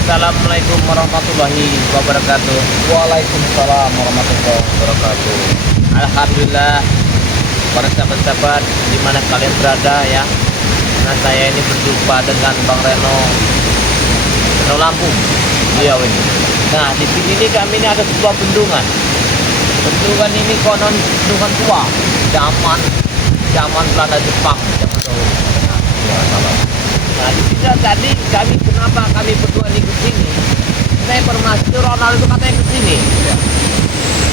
Assalamualaikum warahmatullahi wabarakatuh. Waalaikumsalam warahmatullahi wabarakatuh. Alhamdulillah, para sahabat-sahabat di mana kalian berada ya. Nah, saya ini berjumpa dengan Bang Reno Lampung. Iya ini. Nah, di sini nih kami ini ada sebuah bendungan. Bendungan ini konon bendungan tua, zaman Belanda Jepang zaman dahulu. Nah, di sini tadi kenapa kami berdua nih ke sini? Saya informasi Ronald itu katanya ke sini.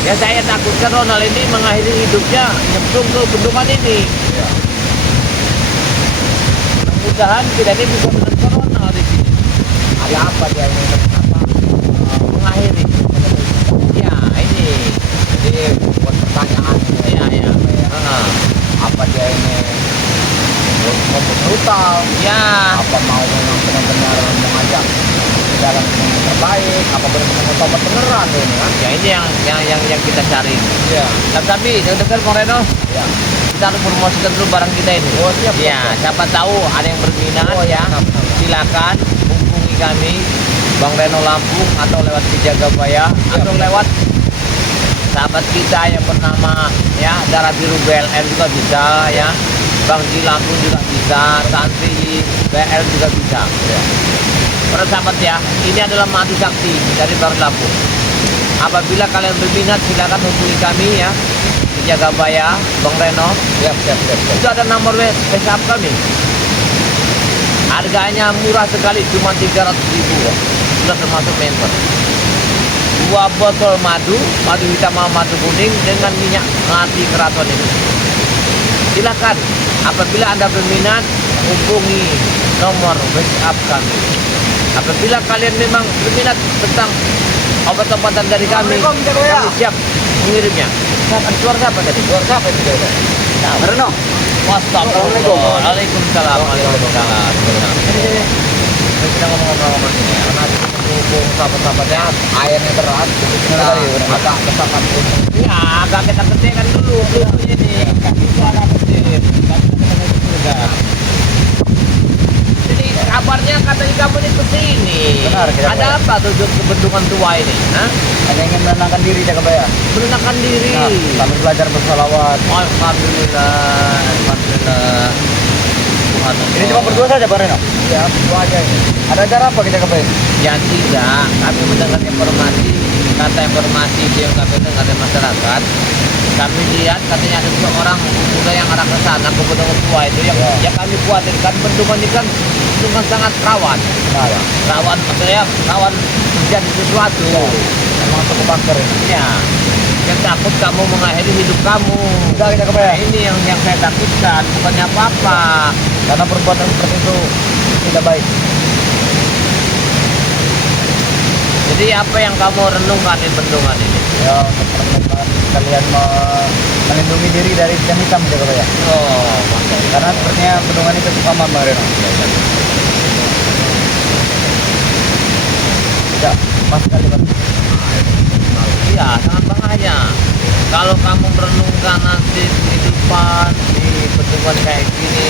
Ya saya takutkan Ronald ini mengakhiri hidupnya nyemplung ke bendungan ini. Mudah-mudahan kita ini bisa menemukan Ronald di sini. Ada apa dia ini? Apa? Mengakhiri. Ya ini. Jadi buat pertanyaan. Ya. Apa dia ini? Mau brutal? Ya. Apa mau memang benar-benar mengajak ke dalam yang terbaik? Apa benar-benar mau tobat beneran ini kan? Ya ini yang kita cari. Iya. Tapi dengar Bang Reno. Ya. Kita harus promosikan dulu barang kita ini. Oh siap. Ya, siapa tahu ada yang berminat ya. Silakan hubungi kami Bang Reno Lampung atau lewat Kijagabaya atau lewat sahabat kita yang bernama ya Darah Biru BLN juga bisa ya. Bang Ji Lampung juga bisa, Santri BL juga bisa. Ya. Para sahabat ya, ini adalah madu sakti dari Bang Lampung. Apabila kalian berminat silakan hubungi kami ya. Kijagabaya, Bang Reno. Siap. Itu ada nomor WhatsApp kami. Harganya murah sekali, cuma 300.000. Sudah termasuk member. 2 botol madu hitam sama madu kuning dengan minyak melati keraton ini. Silakan, apabila Anda berminat, hubungi nomor WhatsApp kami. Apabila kalian memang berminat tentang obat-obatan dari kami, kami siap mengirimnya. Suara siapa tadi? Luar siapa itu? Nah, Reno. Assalamualaikum. Waalaikumsalam. Waalaikumsalam. Kita ngomong-ngomong ini ya. Karena berhubung sahabat-sahabatnya airnya berat, agak kesakan pun. Ya, agak kita ketikkan dulu ini. Itu agak ketik. Jadi kabarnya katanya kamu ini kesini. Benar, kita ada apa tujuan ke bendungan tua ini? Hah? Hanya ingin menenangkan diri Jagabaya. Menenangkan diri. Nah, sambil belajar bersalawat. Alhamdulillah. Ini cuma berdua saja Pak Reno? Ya, berdua aja ini. Ada acara apa kita Jagabaya? Ya tidak, kami mendengar informasi, kata informasi yang kami dengar dari masyarakat. Kami lihat katanya ada seorang pemuda yang arah ke sana ke bendungan tua itu yang kami khawatirkan bendungan ini kan bendungan sangat rawan. Nah, ya. Rawan terjadi sesuatu. Memang cukup angker ini. Ya, yang takut kamu mengakhiri hidup kamu. Enggak kita Jagabaya. Nah, ini yang saya takutkan, bukannya apa-apa. Karena perbuatan seperti itu tidak baik. Jadi apa yang kamu renungkan di bendungan ini? Ya, untuk permintaan kalian melindungi diri dari jam hitam Jagabaya. Oh, mantap. Karena sepertinya bendungan itu cukup aman Pak Reno. Tidak, pas sekali Pak. Iya, sangat bahaya. Kalau kamu merenungkan nanti kehidupan di bendungan kayak gini,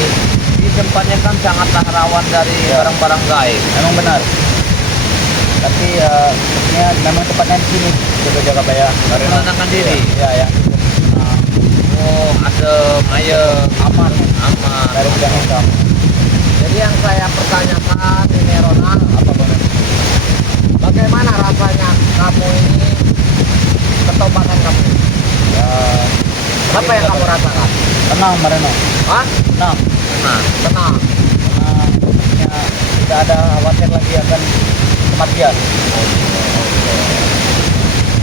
di tempatnya kan sangatlah rawan dari barang-barang gaib. Memang benar. Tapi sepertinya memang tepatnya di sini Jagabaya. Menenangkan diri. Ya. Oh, adem, ayo, Aman dari aman. jam hitam. Jadi yang saya pertanyakan ini Ronald, Apa Pak Reno? bagaimana rasanya kamu ini ketobatan kamu? Ya, Apa yang kamu rasakan? tenang Pak Reno. Hah? Tenang. Tenang. Karena sepertinya tidak ada khawatir lagi akan kematian.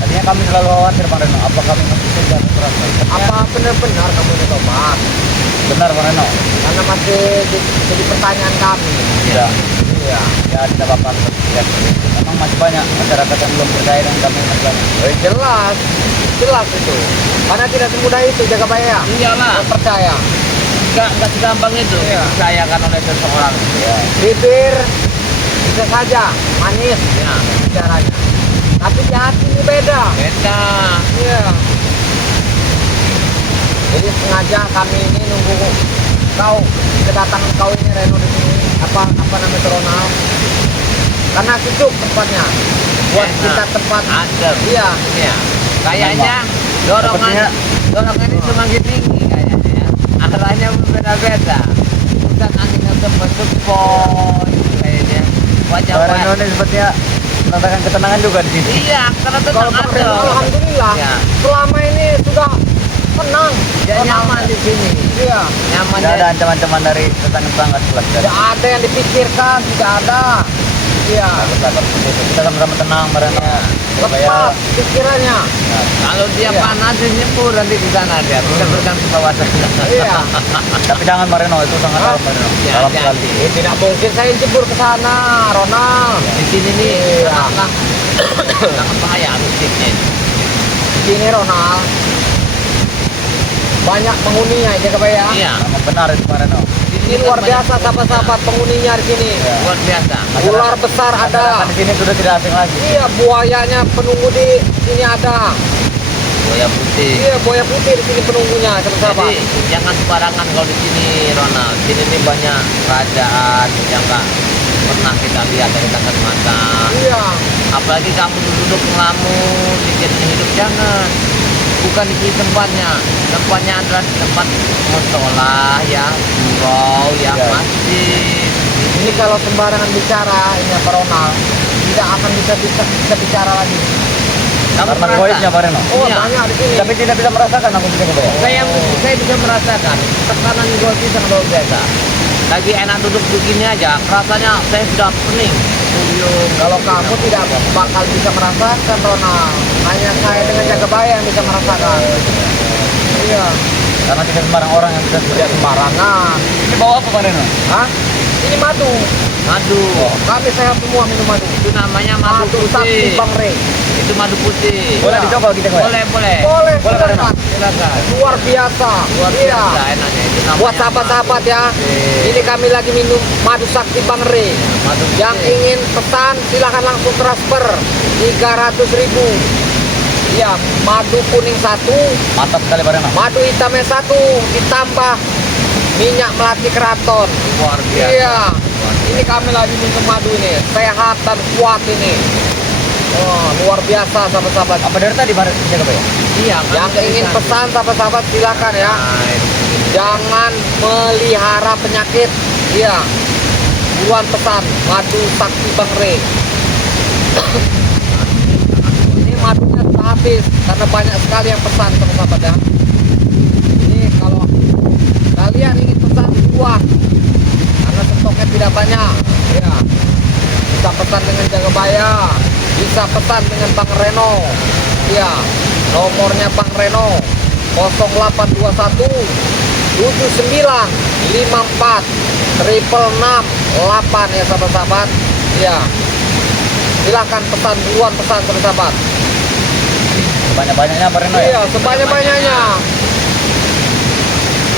Tadinya kami selalu khawatir Pak Reno, apa kami masih saja terasa? Apa benar-benar kamu ditobat? Benar Pak Reno? Karena masih jadi pertanyaan kami. Iya. Iya. Ya tidak apa-apa. Ya. Memang masih banyak masyarakat yang belum percaya dengan kami Mas Bang. Jelas itu. Karena tidak semudah itu Jagabaya. Iyalah. Percaya. Enggak segampang itu dipercayakan oleh seseorang. Ya. Bibir bisa saja manis ya bicaranya. Tapi di hati ini beda. Beda. Iya. Jadi sengaja kami ini nunggu kedatangan kau ini Reno di sini. Apa namanya Ronald? karena sejuk tempatnya. Buat Enak. kita tempat. Adem. Iya. Ya. Kayaknya dorongan ini semakin tinggi kayaknya ya. Arahnya berbeda-beda. Bukan angin yang sepoi-sepoi kayaknya. Barang Wajah-wajah. ini sepertinya merasakan ketenangan juga di sini. Iya, karena Kalau tenang Bang adem. Reno alhamdulillah Ya. selama ini sudah tenang. Ya, nyaman di sini. Iya. Nyaman Tidak ada ya. ancaman-ancaman dari tetangga kelas. Tidak ada yang dipikirkan, tidak ada. Iya. Kita sama-sama tenang, Mareno. Iya. Lepas pikirannya. Kalau dia Iya. panas dia nyebur nanti ke sana dia. Bisa berganti bawah sana. Iya. Tapi jangan Mareno, itu sangat Hah? dalam Mareno. Ya, Dalam hati-hati. sekali. Tidak mungkin saya jebur ke sana, Ronald. Di sini nih Iya. sangat bahaya listriknya. Di sini Ronald banyak penghuninya ya Jagabaya. Iya. Memang benar itu Mareno. Ini luar biasa sahabat-sahabat penghuninya di sini. Iya. Luar biasa. Ular besar Masyarakat ada. di sini sudah tidak asing lagi. Iya, buayanya penunggu di sini ada. Buaya putih. Iya, buaya putih di sini penunggunya, sahabat. Jadi jangan sembarangan kalau di sini Ronald. Sini nih banyak kerajaan yang nggak pernah kita lihat dari kasat mata. Iya, Apalagi kamu duduk ngelamun, mikirnya hidup jangan. Bukan di sini tempatnya. Tempatnya adalah tempat musola ya, surau ya, Ya. masjid. ini kalau sembarangan bicara, ini apa Ronald, tidak akan bisa bicara lagi. Kamu Karena merasa? goibnya Mareno. Oh, Iya. banyak di sini. Tapi tidak bisa merasakan aku bisa kebayang. Saya bisa merasakan tekanan gosi sangat luar biasa. Lagi enak duduk begini aja, rasanya saya sudah pening. Puyung. Kalau kamu tidak bakal bisa merasakan Ronald, hanya saya dengan Jagabaya yang bisa merasakan. Iya, Karena tidak sembarang orang yang bisa tidak melihat. sembarangan. Ini bawa apa Mareno? Hah? Ini madu. Madu. Kami sehat semua minum madu. Itu namanya madu Madu sakti putih. Bang Rey. Itu madu putih. Boleh Iya. dicoba kita kebayang? Boleh, boleh. Boleh, Boleh, silakan. Silakan. Luar biasa. Luar Iya. biasa enaknya. Itu namanya Buat sahabat-sahabat ya, putih. ini kami lagi minum madu sakti Bang Rey. Madu putih. Yang ingin pesan silahkan langsung transfer 300.000. Iya, madu kuning 1, Mantap sekali Mareno. madu hitamnya 1, ditambah minyak melati keraton. luar biasa. Iya, ini kami lagi minum madu ini, sehat dan kuat ini. Oh, luar biasa sahabat-sahabat. Apa dari tadi Mareno bisa kebayang? Iya. Yang ingin pesan sahabat-sahabat silakan ya. Jangan melihara penyakit. Iya. Buruan pesan madu sakti Bang Rey. Ini madunya sudah habis karena banyak sekali yang pesan sahabat ya. Ini kalau kalian ingin pesan buah karena stoknya tidak banyak, ya bisa pesan dengan Jagabaya, bisa pesan dengan Bang Reno. Ya, nomornya Bang Reno 0821 79 54 668 ya sahabat-sahabat. Ya, silahkan pesan duluan, pesan sahabat. Banyak-banyaknya Mareno ya? Iya, sebanyak-banyaknya.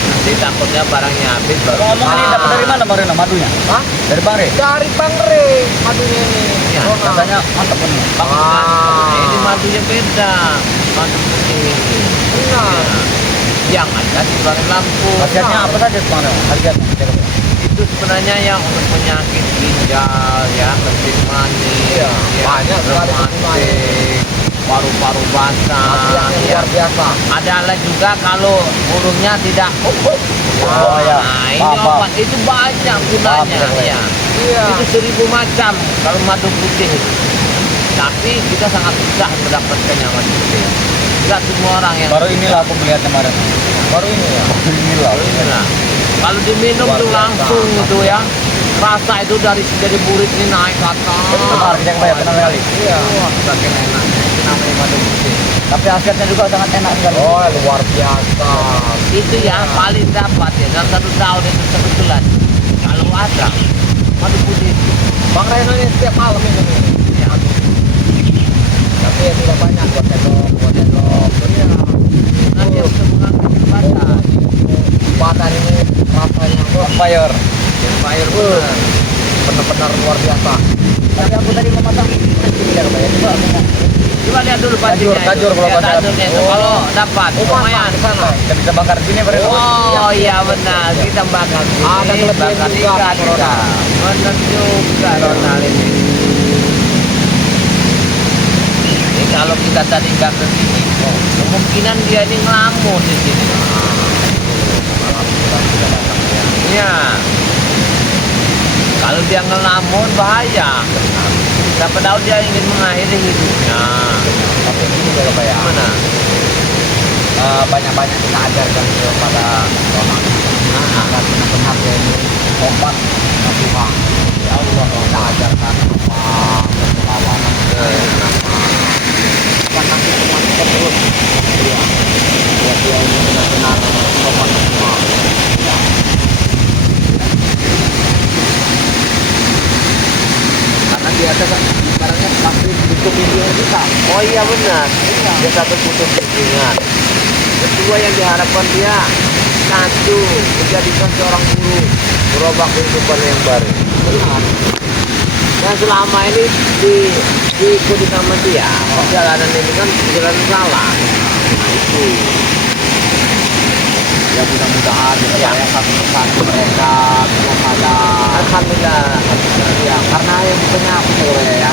Nanti takutnya barangnya habis baru. Ngomong ini dapat dari mana Mareno madunya? Hah? Dari Bang Re? Dari Bang Rey madunya ini. Ya, Ronald. Katanya mantap ini. Ini madunya beda. Madu putih ini. Benar. Jangan kasih barang lampu. Khasiatnya apa saja Mareno? Khasiatnya bisa kebayang. Itu sebenarnya yang untuk penyakit ginjal ya, kencing manis, Iya, ya, banyak sekali rematik, paru-paru basah, Khasiatnya ya. luar biasa. Ada juga kalau hurufnya tidak Oh, ya. Nah, ini Paham, obat itu banyak gunanya Paham, ya. Iya. Itu 1000 macam kalau madu putih itu. Tapi kita sangat susah mendapatkannya madu putih. Tidak semua orang yang Baru inilah aku melihatnya Mareno. Baru ini ya. Baru inilah. Baru inilah. Kalau diminum Luar tuh biasa. langsung itu ya. Rasa itu dari burit ini naik ke atas. Benar, kita kebayang benar sekali. Iya. Wah, semakin enak. Itu namanya madu putih. Tapi khasiatnya juga sangat enak sekali. Oh, luar biasa. Itu ya paling dapat ya dalam 1 tahun itu kebetulan. Kalau ada madu putih itu. Bang Reno ini setiap malam minum ini. Ya. Tapi ya tidak banyak buat sendok. Iya. Nanti yang bisa mengangkat badan. Badan ini rasanya Fire. Fire bener. benar-benar luar biasa. Tapi aku tadi mau masak. Tidak kebayang. Coba aku mau. Coba lihat dulu pancinya. Tajur kalau Lihat pacar. tajurnya itu. Oh. Kalau dapat Oh, lumayan. di sana. Kita bisa bakar di sini Mareno. Oh iya benar, kita bakar Ada ini, kelebihan bakar juga, ikan Ronald. kita. Benar juga Ronald ini. kalau kita tadi nggak ke sini, kemungkinan dia ini ngelamun di sini. Iya. Kalau dia ngelamun bahaya. Siapa tahu dia ingin mengakhiri hidupnya. Tapi ini kalau kayak Mana? banyak-banyak kita ajarkan kepada orang agar benar-benar dia ini obat ke Tuhan. Ya Allah, kita ajarkan apa perlawanan apa nanti semua kita terus ya biar dia ini benar-benar obat ke Tuhan. Ya. Karena dia ada kan ibaratnya sampai tutup video kita. Oh iya benar. Iya. Dia sampai putus hubungan. Kedua yang diharapkan dia, satu, menjadikan seorang guru, merubah kehidupan yang baru. Benar. Dan selama ini diikuti sama dia, perjalanan ini kan jalan salah. Nah, itu. Ya mudah-mudahan Ya. ya satu persatu mereka bisa sadar. Alhamdulillah. Ya, karena yang bukannya apa ya,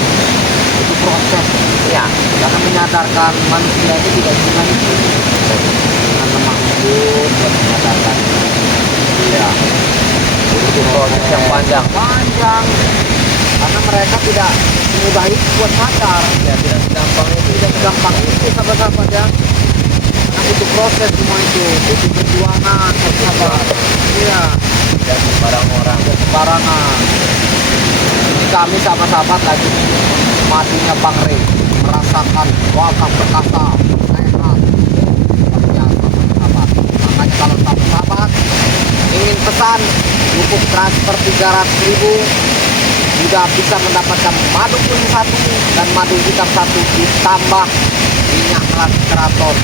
itu proses. Ya, Karena menyadarkan manusia itu tidak cuma itu dengan lemah lembut dan menyadarkan. Iya. itu proses yang panjang. Panjang. Karena mereka tidak semudah itu buat sadar. Ya, tidak gampang itu. Tidak gampang itu sahabat-sahabat ya. Karena itu proses semua itu perjuangan, sahabat. Iya. Dan sembarang orang. Sembarangan. Ini kami sama-sama lagi matinya Bang Rey merasakan wabah perkasa sehat luar biasa sahabat. Makanya kalau sahabat ingin pesan cukup transfer 300.000 sudah bisa mendapatkan madu kuning 1 dan madu hitam 1 ditambah minyak keraton.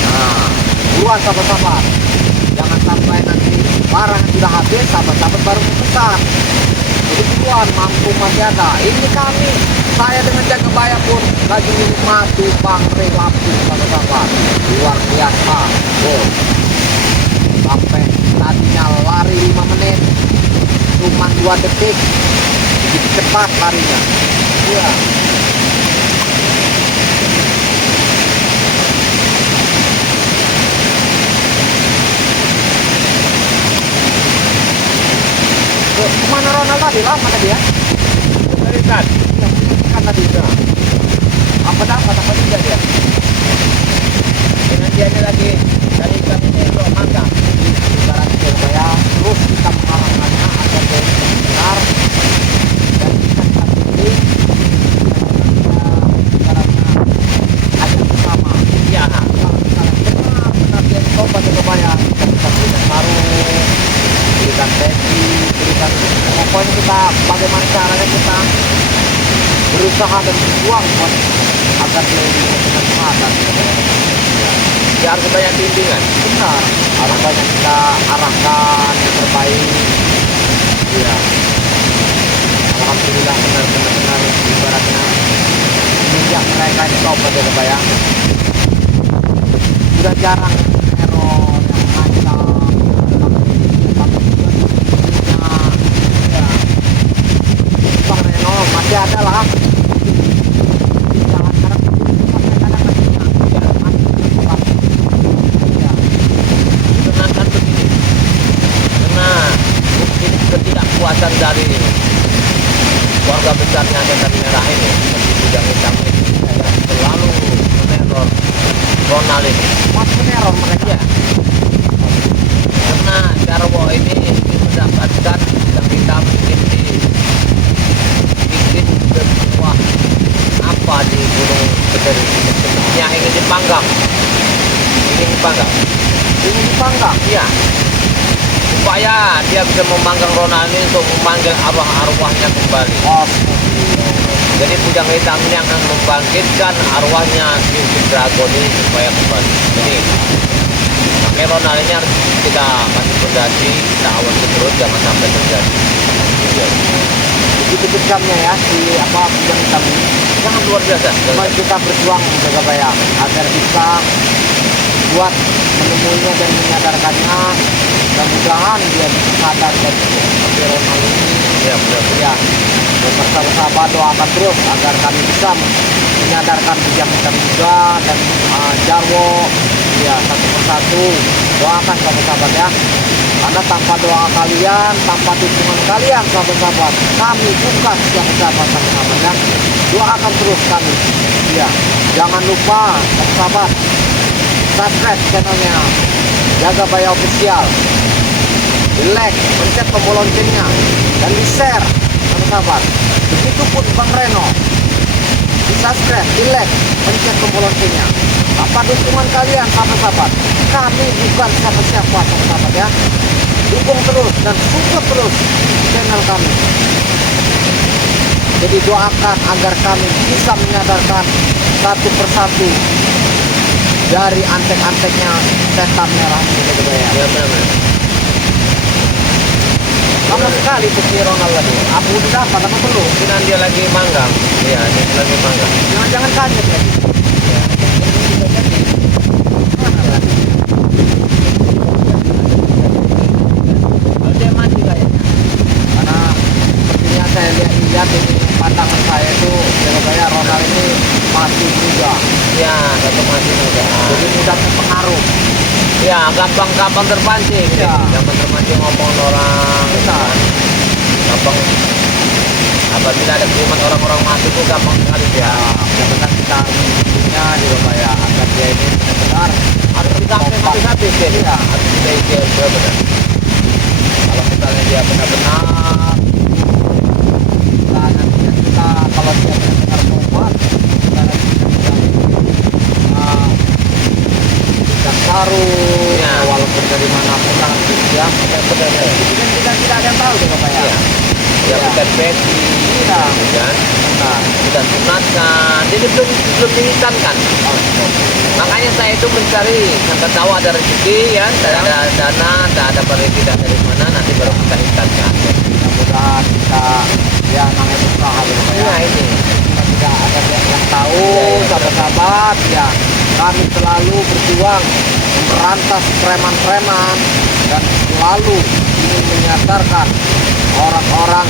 Nah, buruan sahabat-sahabat, jangan sampai nanti barang sudah habis sahabat-sahabat baru memesan. Jadi buruan, mampu masih ada. Ini kami, saya dengan jaga bayar pun lagi minum madu Bang Rey lapis sahabat-sahabat. Luar biasa, bos. Sampai tadinya lari 5 menit, cuma 2 detik, begitu cepat larinya. Iya. Kemana Ronald tadi? Lama tadi ya? Dari tadi. Yang menunjukkan tadi itu. Apa dapat tidak dia? Dengan dia ini lagi dari ikan ini untuk makan. Ibarat saya terus kita mengarahkannya agar dia benar dan kita ini ibaratnya ada bersama. Iya. Kalau benar dia coba ke bayar kita bisa berikan sarung, berikan peci, berikan pokoknya kita bagaimana caranya kita berusaha dan berjuang buat agar dia bisa kesehatan. Dia harus banyak bimbingan. Benar, harus banyak kita arahkan yang terbaik. Iya. Alhamdulillah benar-benar ibaratnya sejak mereka ini kau pada kebayang sudah jarang error yang macam ya. Bang Reno masih ada lah. Jangan sekarang kadang-kadang masih ya. Karena kan begini. Karena mungkin ketidakpuasan dari keluarga besarnya Setan Merah ini, seperti Bujang Hitam ini, yang selalu meneror Ronald ini. Mas meneror mereka. Ya. Karena Jarwo ini ingin mendapatkan Bujang Hitam ini bikin sebuah apa di Gunung Kediri yang ingin dipanggang. Ingin dipanggang. Ini dipanggang. Iya. Supaya dia bisa memanggang Ronald ini untuk memanggil arwah-arwahnya kembali. Oh, Jadi Bujang Hitam ini akan membangkitkan arwahnya si Dragon ini supaya kembali. Jadi makanya Ronald ini harus kita kasih fondasi, kita awasi terus jangan sampai terjadi. begitu kejamnya ya si apa Bujang Hitam ini. Sangat luar biasa. Mari kita berjuang menjaga bayang agar bisa buat menemuinya dan menyadarkannya. Mudah-mudahan dia bisa sadar dan seperti Ronald ini Ya, benar. Ya, bersama-sama doakan terus agar kami bisa menyadarkan bujang hitam juga dan Jarwo, ya satu persatu. Doakan sahabat-sahabat ya, karena tanpa doa kalian, tanpa dukungan kalian sahabat-sahabat, kami bukan siapa-siapa sahabat-sahabat ya. Doakan terus kami, ya. Jangan lupa sahabat, subscribe channelnya Jaga Bayar Official, di like, pencet tombol loncengnya, dan di share sahabat. Begitupun Bang Reno, di subscribe, di like, pencet tombol loncengnya. Apa dukungan kalian sahabat-sahabat, kami bukan siapa-siapa sahabat ya. Dukung terus dan support terus channel kami. Jadi doakan agar kami bisa menyadarkan satu persatu dari antek-anteknya setan merah ini ya. Ya, benar. Lama sekali tuh si Ronald lagi. Aku udah dapat apa belum? Mungkin dia lagi manggang. Iya, dia lagi manggang. Jangan-jangan kaget lagi. Ya. Mana lagi? Oh, dia mati kayaknya. Karena sepertinya saya lihat ini pandangan saya itu Surabaya Ronald ini masih juga. Ya, satu mati juga. Jadi mudah terpengaruh. Ya, gampang terpancing. Ya. Gampang terpancing ngomong orang. Benar. Gampang. Apabila ada kiriman orang-orang masuk itu gampang sekali Ya, ya. benar kita mengikutinya di Surabaya agar dia ini benar-benar Harus kita habis ya. Iya. Harus kita isi benar. kalau misalnya dia benar-benar nantinya kita kalau dia benar-benar tobat kita nanti bisa baru Ya. walaupun dari manapun nanti ya Benar. kita tidak ada yang tahu deh Bapak ya. Iya. Ya, Iya. bukan peti. Iya. Kan? Nah, Kita sunatkan. Jadi belum dihitamkan. Makanya saya itu mencari sampai tahu ada rezeki ya, ada dana, ada rezeki dari mana, nanti baru kita hitamkan. mudah-mudahan kita ya namanya usaha gitu Pak ya. Nah ini. Tidak ada yang tahu Iya. sahabat-sahabat ya, kami selalu berjuang memberantas preman-preman dan selalu ingin menyadarkan orang-orang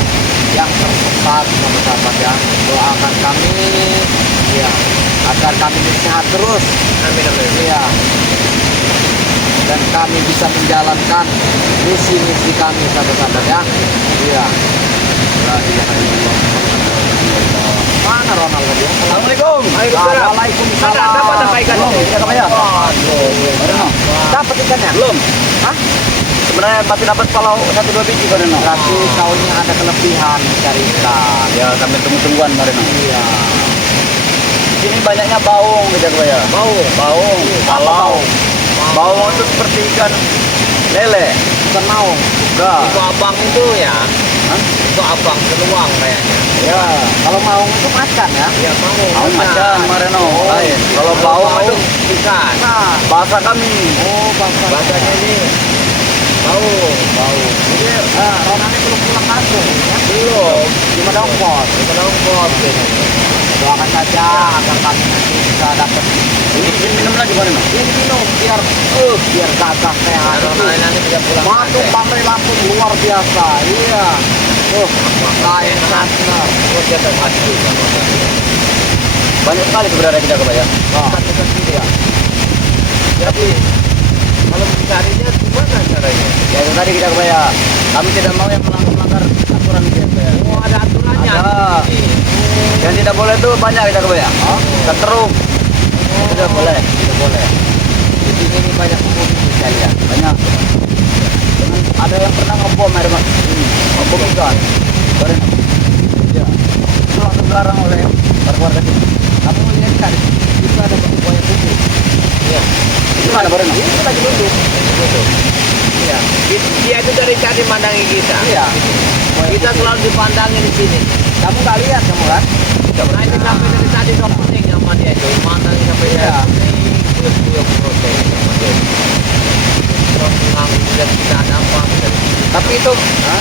yang tersesat sahabat-sahabat ya. Doakan kami ya agar kami sehat terus Amin amin. ya, dan kami bisa menjalankan misi-misi kami sahabat-sahabat ya. Iya. Mana Ronald tadi? Assalamualaikum. Waalaikumsalam. Waalaikumsalam. Dapat apa ikannya? Belum, ya, Kak, ya? Waduh. Dapat ikannya? Belum. Hah? Sebenarnya masih dapat kalau 1-2 biji Pak Reno. Berarti kaunya ada kelebihan dari ikan. Ya sampai tunggu-tungguan Pak Reno. Iya. Di sini banyaknya baung gitu Pak ya. Baung. Baung. Apa Kalau baung? baung itu seperti ikan lele. Ikan maung. Enggak. Itu abang itu ya. Hah? Itu abang seluang kayaknya. Ya. Kalau maung itu macan ya? Ya baung. Baung macan Pak Reno. Oh. Lain. Kalau baung itu ikan. Nah. bahasa kami. Oh, bangsa. Bahasanya ini baung. Baung. Jadi Ronald ini belum pulang kampung ya? Belum. Di Madongkos. Kita nongkrong ini. Doakan saja agar kami nanti bisa dapat Ini minum lagi Pak Reno. ini minum biar gagah sehat. Kalau nanti kita pulang. Madu Bangre Lampung luar biasa. Iya. Tuh, kain benar. Terus kita mati sama Banyak sekali sebenarnya kita Pak ya. Wah, kita sendiri ya. Jadi kalau mencarinya gimana caranya? Ya itu tadi kita Pak ya. Kami tidak mau yang melanggar aturan kita Pak ya. Oh ada aturannya. Ada. Yang tidak boleh itu banyak kita Pak ya. Keteruk. Itu tidak boleh. Tidak boleh. di sini ini banyak penghuni saya lihat. Banyak. Dengan ada yang pernah ngebom air mas. Ngebom ikan. Kemarin. Ya. Itu langsung dilarang oleh warga sini. Kamu lihat kan itu ada buaya putih. Iya. Itu mana Pak Reno? Itu lagi duduk. Betul. Iya. Dia itu dari tadi mandangi kita. Iya. Kita selalu dipandangin di sini. Kamu nggak lihat kamu kan? Nah ini sampai dari tadi dong kuning sama dia itu. Mandangin sampai Iya. dia kuning. Kuyuk protein sama dia. Terus mengambil dan tidak ada apa. Tapi itu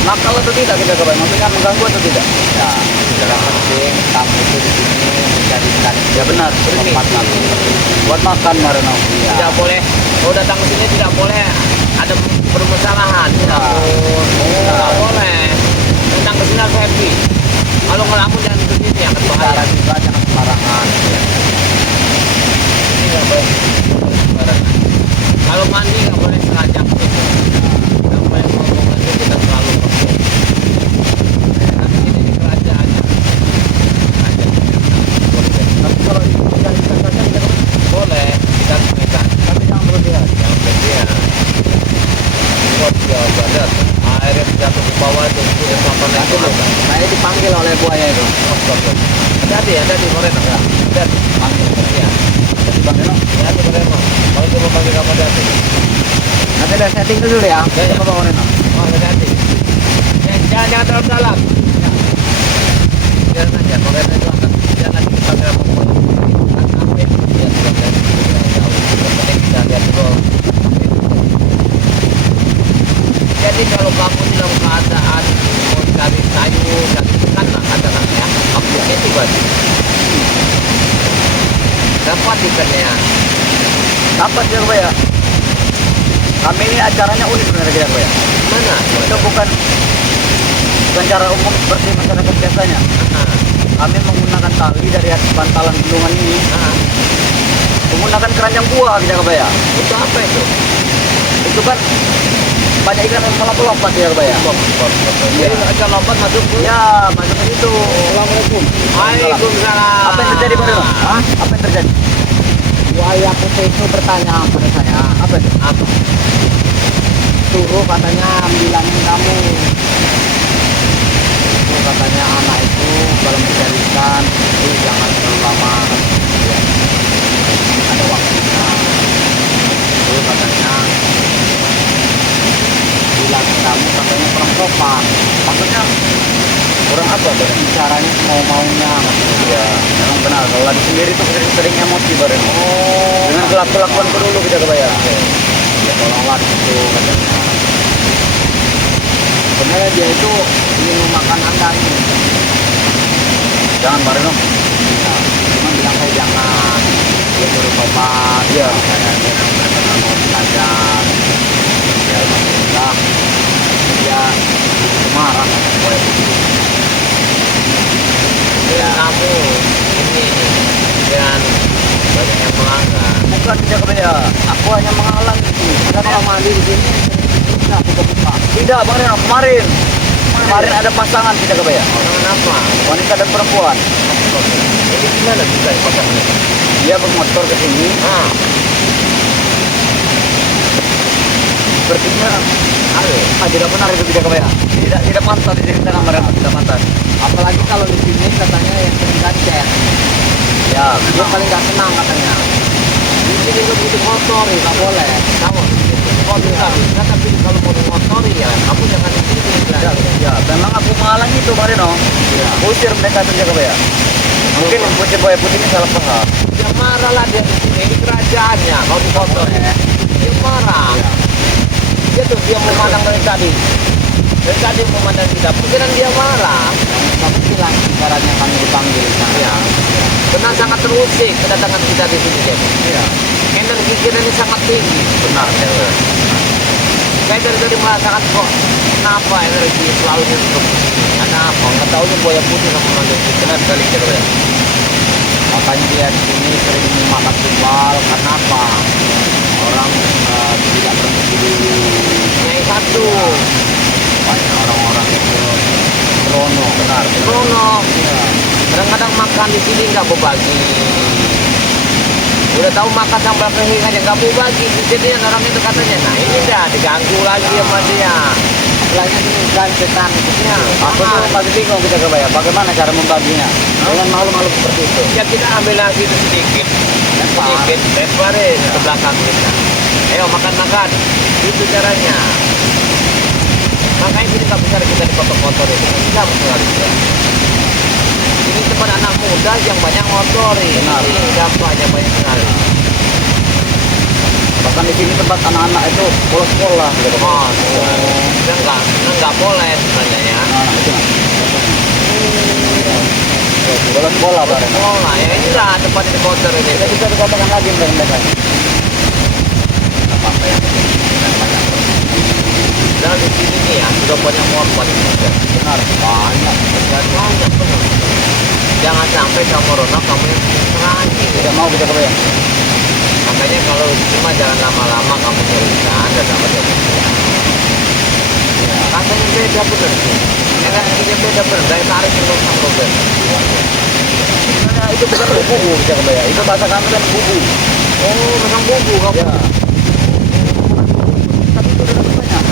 nakal atau tidak kita Pak? Maksudnya mengganggu atau tidak? Ya. Yang penting kamu itu di sini menjadikan Ya benar. tempat kami. Buat makan Pak Reno. Iya. Tidak boleh. Kalau datang ke sini tidak boleh ada permasalahan. Tidak boleh. Datang ke sini tapi kalau ngelamun jangan ke sini yang berbahaya. Sekarang juga jangan sembarangan. Ini nggak boleh sembarangan. Kalau mandi nggak boleh setengah jam itu. Nggak boleh ngomong aja kita selalu ngomong. Tapi ini di kerajaannya. Ada. Boleh. Tapi kalau ikan saja kita Boleh kita sesuaikan. tapi jangan berlebihan. Yang penting buat ya badan air yang jatuh ke bawah itu yang papan Nanti itu. loh, saya dipanggil oleh buaya itu. Ada di Moreno ya. Ada. Panggil. Ya. Jadi Bang Reno, Ya di Moreno. Kalau dia mau panggil kamu ada. nanti udah saya tinggal dulu ya. Ya, ya. Sama Bang Reno. Oh, hati-hati. Jangan terlalu dalam. Biar aja, Moreno itu akan jangan dipanggil kamu. Sampai dia sudah jauh. Kita lihat dulu. Jadi kalau kamu dalam keadaan mau cari sayur, cari ikan lah katakan ya, aku itu berarti dapat ikannya. Dapat ya Bang. Kami ini acaranya unik sebenarnya kita Bang. Mana? Itu bukan cara umum seperti masyarakat biasanya. Nah, Kami menggunakan tali dari atas bantalan gunungan ini, nah, menggunakan keranjang buah kita Bang. itu apa itu? Itu kan banyak ikan yang melompat ya Bang. Jadi aja lompat masuk ke. Ya, macam itu. Assalamualaikum. Waalaikumsalam. Apa yang terjadi Bang Reno? Hah? Apa yang terjadi? Buaya putih itu bertanya pada saya. Apa itu? Apa? Suruh katanya bilangin kamu. Itu katanya anak itu kalau mencari ikan itu jangan terlalu lama. Ya. Ada waktunya. Itu katanya bilangin kamu katanya kurang sopan. Maksudnya kurang apa Bang? Caranya mau-maunya maksudnya. Iya, memang benar. Kalau lagi sendiri tuh sering emosi Bang. Oh. Dengan kelakuan dulu kita kebayang. Ya tolonglah itu katanya. Sebenarnya dia itu ingin memakan Anda ini. Jangan Bang Reno. Ya, cuma bilang saya jangan. Dia suruh tobat. Iya. Saya dia mau belajar. Ya alhamdulillah. Dia marah sama saya. Ya. Kamu ini jangan banyak yang melanggar. Bukan tidak kebayang. Aku hanya menghalang itu. Karena kalau mandi di sini tidak buka-buka. Tidak Bang Reno, kemarin. Kemarin ada pasangan tidak kebayang. Orang apa? Wanita dan perempuan. Ini gimana bisa dipotongnya? Dia bermotor ke sini. Ah, Sepertinya ayo. tidak benar itu tidak kebayang. Tidak pantas diceritakan Bang Reno, tidak pantas. Apalagi kalau di sini katanya yang sering gacet. Ya, Dia paling nggak senang katanya. Di sini nggak butuh motor ya, Nggak boleh. kamu. Kalau bisa bisa, tapi kalau mau motor ya, kamu jangan di sini ya, ya, memang aku menghalangi itu Bang Reno. Ya. Usir mereka itu tidak kebayang. Mungkin putih buaya putih ini salah paham. Dia marah lah dia di sini, ini kerajaannya. Kalau di motor ya, dia marah. Dia tuh dia memandang dari tadi. Dari tadi memandang kita, pikiran dia marah. Kamu bilang caranya kami dipanggil. Ya. Karena sangat terusik kedatangan kita di sini dia. Iya. Energi kita ini sangat tinggi. Benar, ya. Saya dari tadi merasakan kok kenapa energi selalu nyentuh. Karena apa? Nggak tahu nih buaya putih sama manggil kita kali kita ya. Makanya dia di sini sering makan tumbal. Karena apa? Orang tidak berhenti dulu. Yang satu, Banyak orang-orang itu krono. Benar. Bruno. Kadang-kadang makan di sini nggak berbagi. Udah tahu makan sambal kering aja nggak berbagi. Jadi orang itu katanya, nah ini dah diganggu lagi sama dia. Apalagi ini dan setan itu. Ya, Aku tuh masih bingung kita kebayang bagaimana cara membaginya dengan makhluk-makhluk seperti itu. ya kita ambil nasi itu sedikit, lemparin ke belakang kita. Ayo makan-makan, itu caranya. Makanya ini nggak bisa kita dipotong-potong itu, nggak bisa kita. Ini tempat anak muda yang banyak motor Benar. ini dampaknya banyak sekali. Bahkan di sini tempat anak-anak itu bolos sekolah gitu. Oh, nggak boleh sebenarnya ya. Anak itu. Bolos sekolah Bang Reno. Oh, nah ya inilah tempat di motor ini. Tidak bisa dikatakan lagi mereka. Apa-apa yang dan di sini nih ya, sudah banyak korban. Benar, banyak. Banyak benar. Jangan sampai kamu corona kamu yang terangi. Tidak mau kita kebayang. Makanya kalau cuma jangan lama-lama kamu ceritakan dan dapat katanya beda bener sih. Energinya beda bener. Daya tarik menurut sang Robert. Nah, itu bukan bubu kita kebayang. Itu bahasa kami kan bubu. Oh, memang bubu kamu. Ya. Tapi itu udah dapat banyak.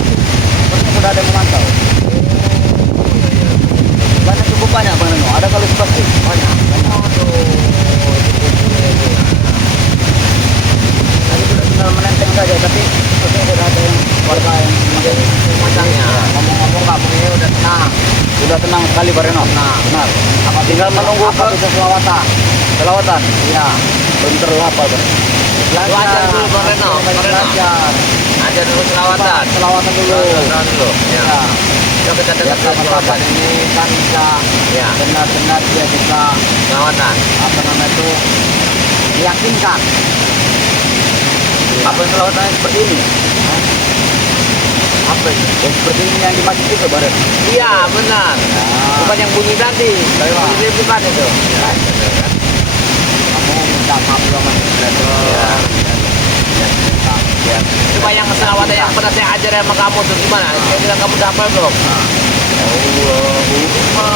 Maksudnya sudah ada yang memantau. Banyak, cukup banyak Bang Reno. Ada kali pasti banyak. Aduh, itu bubunya itu. Tadi sudah tinggal menenteng saja, tapi maksudnya sudah ada yang warga yang Macamnya. Ngomong-ngomong kamu ini udah tenang. sudah tenang sekali Bang Reno. Nah, Benar. apa Tinggal menunggu apa bisa selawatan? selawatan. Iya. Belum terlalu hafal Bang. Belajar dulu, Bang Reno. Bang Reno. Belajar. Ada dulu selawatan. Selawatan dulu. Selawatan dulu. Ya. Ya. Coba kita Biar dengar sahabat selawatan. ini kan bisa Ya. benar-benar dia bisa Selawatan. apa namanya itu meyakinkan. Apa selawatannya seperti ini? Apa itu? Ya, seperti ini yang di masjid itu Bang Reno. Iya, benar. Bukan yang bunyi tadi. Iya. Bunyi bukan itu. Ya, benar kan? Kamu minta maaf sama kita tuh. Ya. Ya. Cuma yang selawatan yang pernah saya ajar sama kamu tuh gimana? Saya bilang kamu udah hafal belum? Allahumma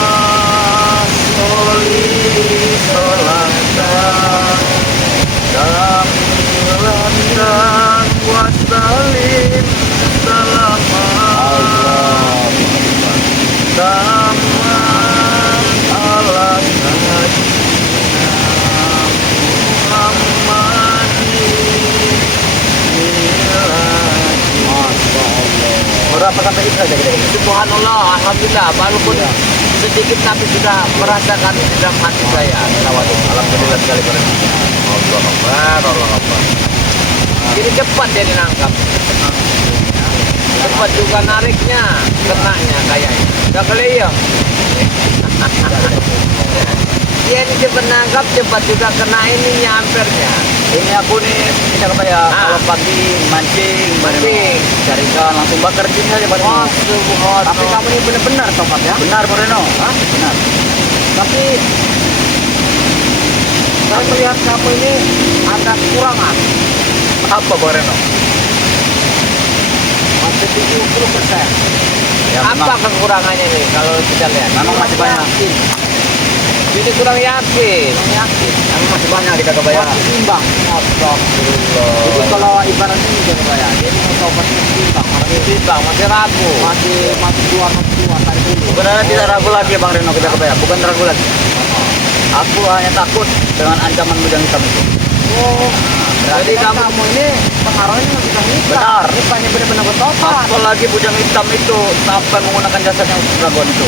sholli sholatan kamilan dan wassalim salaman taman ala sayyidina Muhammadin. Berapa sampai itu saja kita? Subhanallah, alhamdulillah, walaupun sedikit tapi sudah merasakan di dalam hati saya. Alhamdulillah sekali Bang Reno. Allah Akbar, Allah Akbar. Jadi cepat dia dinangkap. Cepat juga nariknya, kenanya kayaknya. Udah kali ya? Dia ini cepat nangkap, cepat juga kena ini nyampernya. Ini aku nih kita kebayang kalau pagi mancing, Mancing. cari ikan langsung bakar di sini saja Bang Reno. Subhanallah. Tapi kamu ini benar-benar tobat ya. Benar Bang Reno. Hah? Benar. Tapi saya melihat kamu ini ada kekurangan. Apa Bang Reno? Masih 70%. Ya, Apa kekurangannya nih kalau kita lihat? Memang masih banyak. Yakin. Jadi kurang yakin. Kurang yakin. Memang masih banyak kita kebayang. Masih imbang. Astagfirullah. Jadi kalau ibaratnya ini dia kebayang, dia mau tobatnya imbang. masih timbang, masih ragu. Masih keluar tadi dulu. Sebenarnya tidak ragu lagi Bang Reno kita kebayang. Bukan ragu lagi. Aku hanya takut dengan ancaman bujang hitam itu. Oh, Jadi jadi kamu- kamu ini pengaruhnya nggak bisa nikah. Benar. Bukannya benar-benar bertobat. Apalagi bujang hitam itu sampai menggunakan jasa yang raguan itu.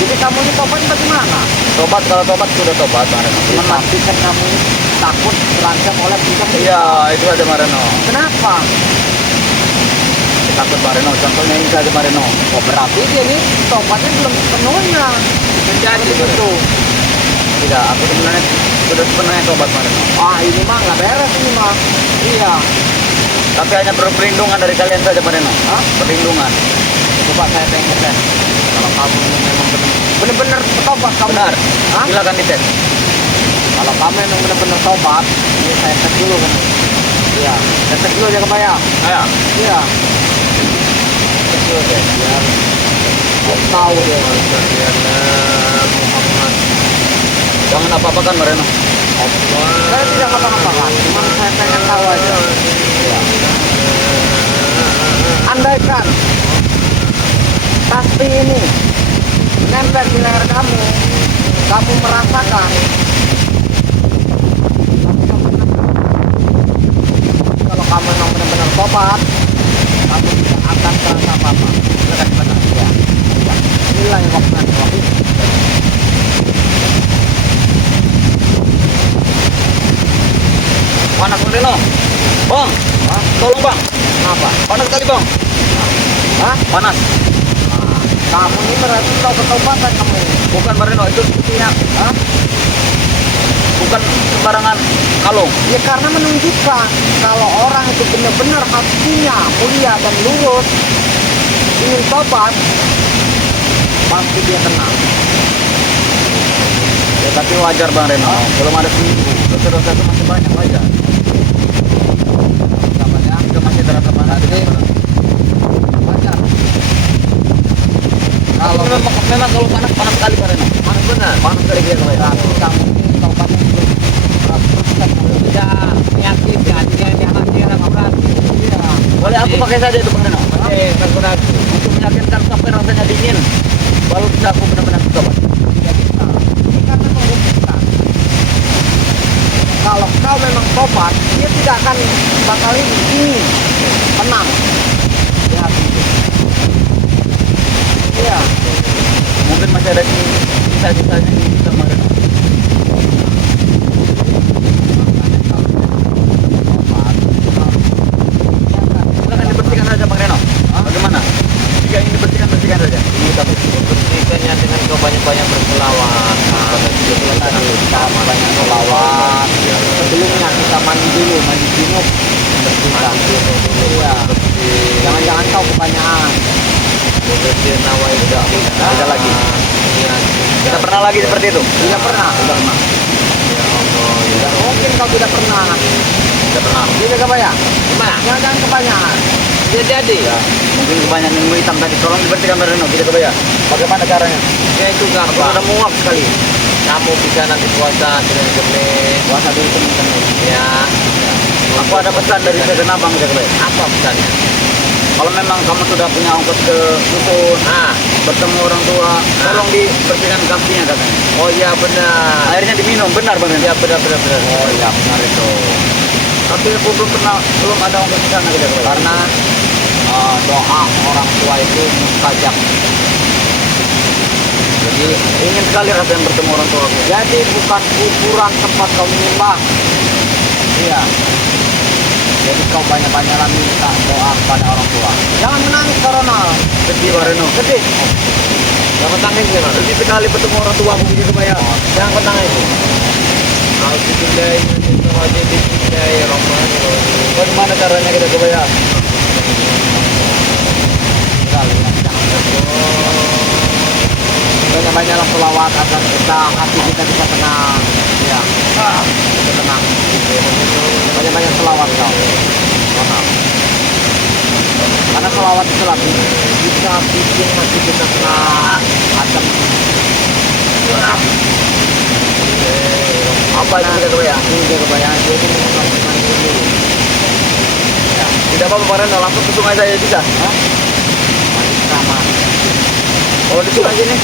Jadi kamu ini tobat bagaimana? Tobat kalau tobat sudah tobat Bang Reno. Cuman Tapi kan kamu ini takut terancam oleh bujang hitam. iya itu aja Bang Reno. Kenapa? Takut Bang Reno. Contohnya ini saja Bang Reno. Oh berarti dia ini tobatnya belum sepenuhnya. Menjadi Begitu. Tidak, aku sebenarnya sudah sepenuhnya tobat Bang Reno. Ah ini mah nggak beres ini mah. Iya. Tapi hanya perlu perlindungan dari kalian saja Bang Reno. Hah? Perlindungan. Coba saya tengok tes. Kalau kamu ini memang benar-benar bertobat kamu. Benar. Hah? Silakan dites. Kalau kamu memang benar-benar tobat, ini saya tes dulu kan. Iya. Saya tes dulu aja kebayang. Ayo. Iya. Tes dulu deh. Biar tahu deh. Muhammad. Jangan apa-apakan Bang Reno. Saya tidak ngapa-ngapakan. Cuma saya pengen tahu aja. Iya. Andaikan pasti ini nempel di leher kamu, kamu merasakan. Kalau kamu memang benar-benar tobat, kamu tidak akan terasa apa-apa. Silakan benar. Ya. Bismillahirrahmanirrahim. Panas Bang Reno. Bang, Hah? tolong Bang. Kenapa? Panas kali Bang. Hah? Panas. Kamu ini berarti tobat-tobatan kamu ini. Bukan Bang Reno, itu sepertinya Hah? bukan sembarangan kalung. Ya karena menunjukkan kalau orang itu benar-benar hatinya mulia dan lurus, obat, pasti dia tenang. Ya, tapi wajar Bang Reno, belum ada seminggu. Dosa-dosa itu masih banyak, wajar. Namanya Itu masih terasa panas. jadi wajar. Kalau Memang kalau panas, panas sekali Bang Reno. Panas benar. Panas sekali dia Bang Reno. kita mungkin obatnya belum 100% tidak penyakit ya, dia hanya ragu-ragu. Iya. Boleh aku pakai saja itu Bang Reno? Ragu-ragu. Untuk meyakinkan sampai rasanya dingin. Baru bisa aku benar-benar buka Bang. Tidak bisa. Ini karena membuktikan. Kalau kau memang tobat, dia tidak akan bakal ini tenang di hati. Iya. Mungkin masih ada sisa-sisanya di kita Bang Reno. Silakan dibersihkan saja Bang Reno. Bagaimana? Jika ingin dibersihkan, bersihkan saja. Ini kami. Bersihkannya dengan kau banyak-banyak berselawat. Kita banyak selawat. Sebelumnya kita mandi dulu, mandi junub. Bersihkan. Iya. Jangan-jangan kau kebanyakan. Ada lagi. Tidak pernah lagi seperti itu. Tidak pernah. Tidak pernah. Ya Allah, ya Tidak mungkin kau tidak pernah. Tidak pernah. Tidak kebanyakan. Gimana? Jangan kebanyakan. Jadi, Ya, mungkin kebanyakan ilmu hitam tadi. Tolong dibersihkan Bang Reno. Tidak kebayang. Bagaimana caranya? ya itu Aku gampang. sudah muak sekali. Kamu bisa nanti puasa dengan gemes. Puasa dulu teman-teman. Ya. Aku ada pesan dari Segenap Bang Jakbar. Apa pesannya? Kalau memang kamu sudah punya ongkos ke dusun, Ah, bertemu orang tua, tolong dibersihkan kakinya katanya. oh iya benar. Airnya diminum, benar Bang Reno? Ya benar. Oh iya benar itu. Tapi aku belum ada ongkos ke sana Jakbar. Karena doa orang tua itu mustajab. Jadi ingin sekali rasanya bertemu orang tua. Jadi bukan ukuran tempat kau menyembah. Iya. Jadi kau banyak-banyaklah minta doa kepada orang tua. Jangan menangis karena Sedih Bang Reno. sedih. Jangan tangis ya, Mas. Sedih sekali bertemu orang tua aku begitu Pak ya. Jangan kau tangis. Bismillahirrahmanirrahim. Bagaimana caranya kita kebayang? Banyak-banyaklah selawat agar kita hati kita bisa tenang. Ya. Bisa tenang. Banyak-banyak selawat kau. Tenang. Karena selawat itu lagi bisa bikin hati kita tenang. Adem. Apa itu kita kebayang? Ini kebayang dia itu mengucapkan dulu. Ya. Tidak apa-apa Bang Reno, langsung ke sungai saja bisa. Hah? Mandi keramat. Oh di sungai sini.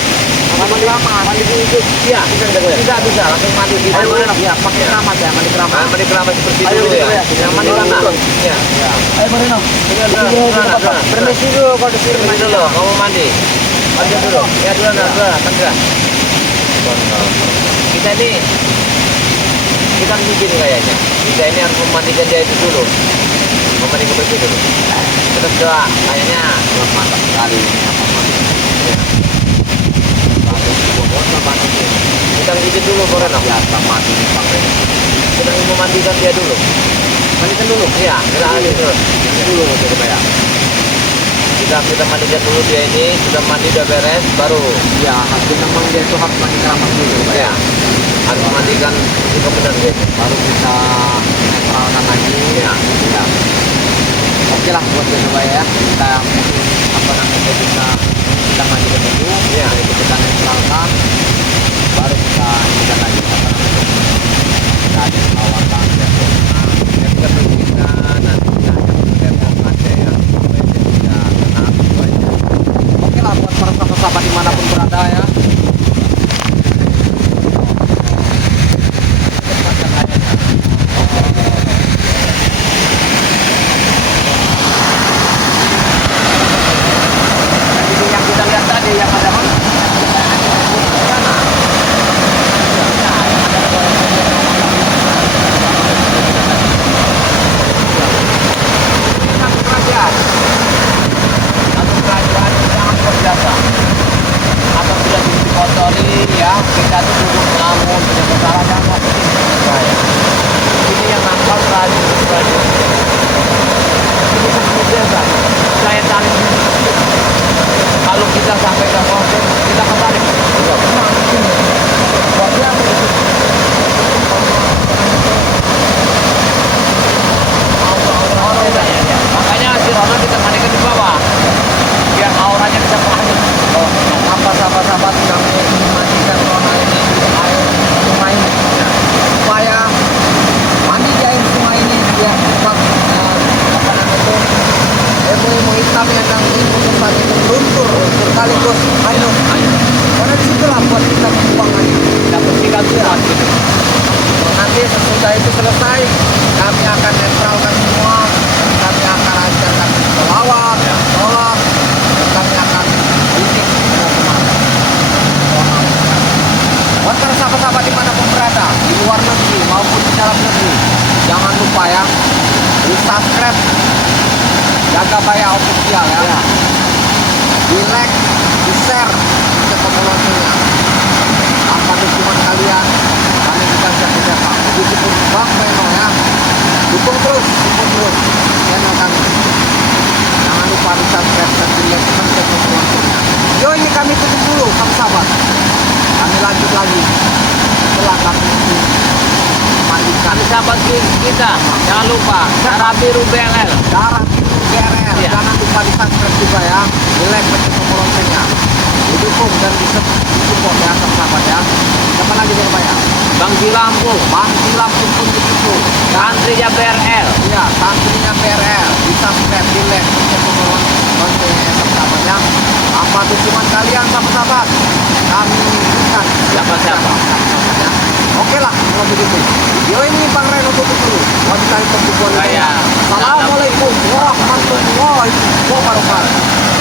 Mandi keramat. Mandi di itu. Iya, bisa kita kebayang. Bisa langsung mandi di Ayo, Bang Reno. Iya, pakai keramat ya, mandi keramat. Mandi keramat seperti Ayo, dulu kita ya. lihat. Yang mandi Kita tanah. lihat. Iya. Ya. Ayo Bang Reno. Permisi dulu kalau di sini. Mandi dulu, kamu mandi. Mandi dulu. Ya dulu, kan. Kita ini izin kayaknya. Kita ini harus memandikan dia itu dulu. Memandi bersih dulu. Terus doa, kayaknya Mantap sekali. kita izin dulu Koreno. Biasa mandi di pakai. Kita memandikan dia dulu. Mandikan dulu. Iya, kita ambil terus. Dulu untuk kebayang. Kita mandikan dulu dia ini, sudah mandi udah beres, baru Ya, hati memang dia itu harus mandi keramat dulu. ya Kebayang. harus mandikan juga benar dia. Baru bisa perawatan lagi. Ya. Ya. Oke lah buat dia kebayang. Kita mungkin apa namanya bisa kita mandikan dulu. Ya. Itu kita nemplelkan. Baru kita lagi apa namanya. Kita ada perawatan. Ya, kita berikan nanti kita ada ya. Supaya dia tidak kena akibatnya. Oke lah buat para sahabat-sahabat dimanapun berada ya. sekaligus ayo. Karena disitulah buat kita membuang air. Kita bersihkan semua gitu. Nanti sesudah itu selesai, kami akan netralkan semua, dan kami akan ajarkan selawat, sholat, dan kami akan bidik semua kemana. Buat para sahabat-sahabat dimanapun berada, di luar negeri maupun di dalam negeri, jangan lupa ya, di subscribe Jaga Bayah Official ya. Di like, di share, di tombol loncengnya. Apa dukungan kalian, kami bukan siapa-siapa. Begitupun Bang Reno ya. Dukung terus channel kami. Jangan lupa di subscribe dan di like dan di tombol loncengnya. Yo, ini kami tutup dulu sahabat. Kami lanjut lagi setelah kami mandikan. Kami sahabat kita, jangan lupa darah biru BLL. Darah biru BRL. Iya. Jangan lupa di subscribe juga ya. Di like dan tombol loncengnya. Didukung dan di support ya sahabat ya. Siapa lagi yang bayar? Bang Jilampu, Bang Lampung pun begitu. santrinya BRL. Iya, santrinya BRL. Di subscribe, di like, dan tombol loncengnya ya sahabat ya. Apa dukungan kalian sahabat-sahabat? Kami berikan Siapa-siapa. ya. Oke lah kalau begitu. Yo, ini Bang Reno tutup dulu. Wabillahi taufiq wal hidayah. Saya. Assalamualaikum warahmatullahi wabarakatuh.